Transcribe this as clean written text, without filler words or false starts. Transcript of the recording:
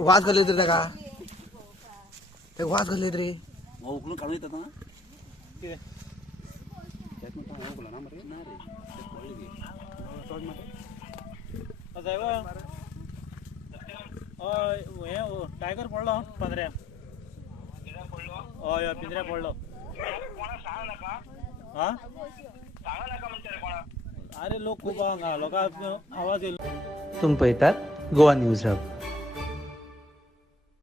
वाज घालले तरी का ते वाज घालले तरी उकलून काढून येतात ना टायगर पडलो पंधऱ्या हय पिंजऱ्या पडलो हा अरे लोक खूप लोक आवाज येईल. तुम्ही पळयतात गोवा न्यूज हब.